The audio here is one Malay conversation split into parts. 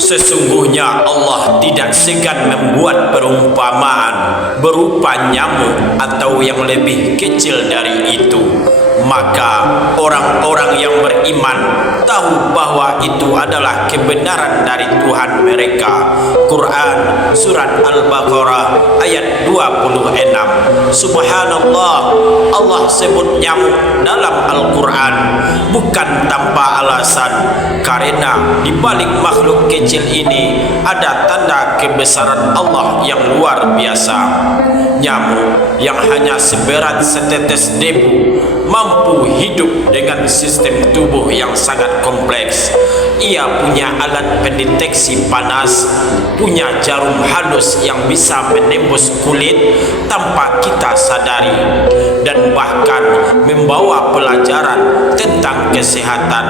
Sesungguhnya Allah tidak segan membuat perumpamaan berupa nyamuk atau yang lebih kecil dari itu. Maka orang-orang yang beriman tahu bahwa itu adalah kebenaran dari Tuhan mereka. Quran Surat Al-Baqarah ayat 26. Subhanallah, Allah sebut nyamuk dalam Al-Quran bukan tanpa alasan, karena di balik makhluk kecil ini ada tanda kebesaran Allah yang luar biasa. Nyamuk yang hanya seberat setetes debu mampu hidup dengan sistem tubuh yang sangat kompleks. Ia punya alat pendeteksi panas, punya jarum halus yang bisa menembus kulit tanpa kita sadari, dan bahkan membawa pelajaran tentang kesehatan.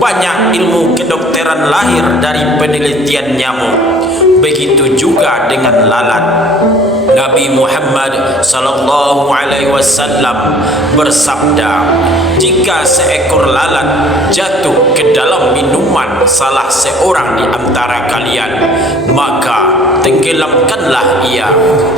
Banyak ilmu kedokteran lahir dari penelitian nyamuk. Begitu juga dengan lalat. Nabi Muhammad sallallahu alaihi wasallam bersabda, jika seekor lalat jatuh ke dalam minuman salah seorang di antara kalian, maka tenggelamkanlah ia,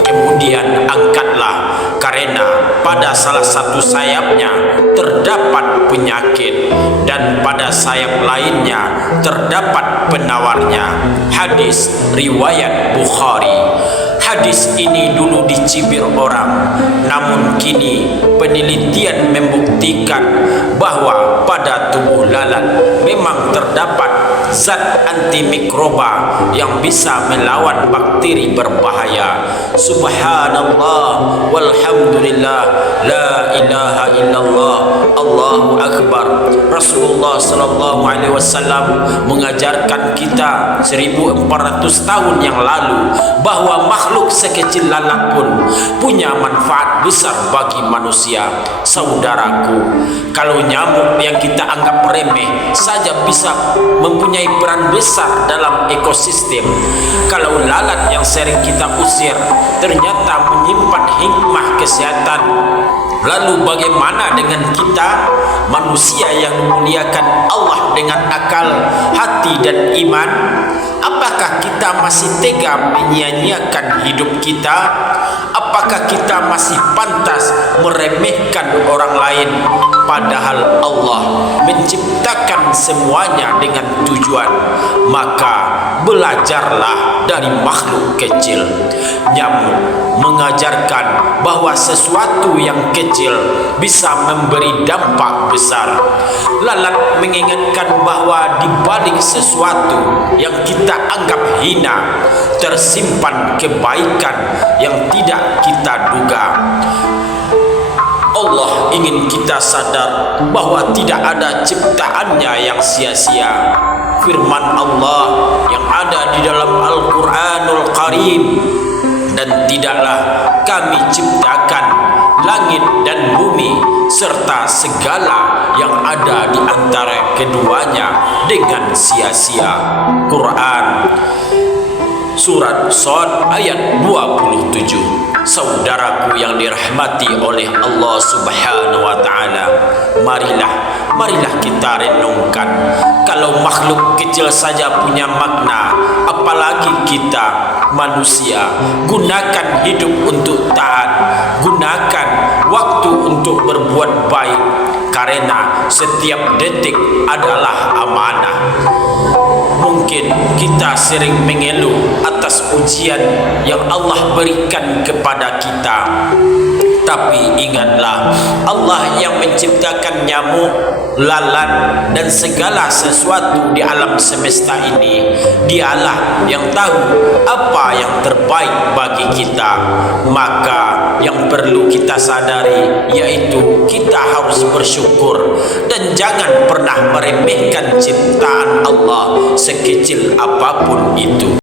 kemudian angkatlah, karena pada salah satu sayapnya terdapat penyakit dan pada sayap lainnya terdapat penawarnya. Hadis riwayat Bukhari. Hadis ini dulu dicibir orang, namun kini penelitian membuktikan bahwa pada tubuh lalat memang terdapat zat antimikroba yang bisa melawan bakteri berbahaya. Subhanallah walhamdulillah, la ilaha illallah, Allahu akbar. Rasulullah sallallahu alaihi wasallam mengajarkan kita 1400 tahun yang lalu bahwa makhluk sekecil lalat pun punya manfaat besar bagi manusia. Saudaraku, kalau nyamuk yang kita anggap remeh saja bisa mempunyai peran besar dalam ekosistem, kalau lalat yang sering kita usir ternyata menyimpan hikmah kesehatan, lalu bagaimana dengan kita, manusia yang memuliakan Allah dengan akal, hati dan iman? Apakah kita masih tega menyia-nyiakan hidup kita? Apakah kita masih pantas meremehkan orang lain? Padahal Allah menciptakan semuanya dengan tujuan. Maka belajarlah dari makhluk kecil. Nyamuk mengajarkan bahwa sesuatu yang kecil bisa memberi dampak besar. Lalat mengingatkan bahwa di balik sesuatu yang kita anggap hina tersimpan kebaikan yang tidak kita duga. Allah ingin kita sadar bahwa tidak ada ciptaannya yang sia-sia. Firman Allah yang ada di dalam Al-Quranul Karim, dan tidaklah kami ciptakan langit dan bumi serta segala yang ada di antara keduanya dengan sia-sia. Quran Surat Shad ayat 27. Saudaraku yang dirahmati oleh Allah Subhanahu wa taala, marilah kita renungkan, kalau makhluk kecil saja punya makna, apalagi kita manusia. Gunakan hidup untuk taat, gunakan waktu untuk berbuat baik, karena setiap detik adalah amanah. Mungkin kita sering mengeluh atas ujian yang Allah berikan kepada kita, tapi ingatlah, Allah yang menciptakan nyamuk, lalat dan segala sesuatu di alam semesta ini. Dialah yang tahu apa yang terbaik bagi kita. Maka yang perlu kita sadari yaitu kita harus bersyukur dan jangan pernah meremehkan ciptaan Allah sekecil apapun itu.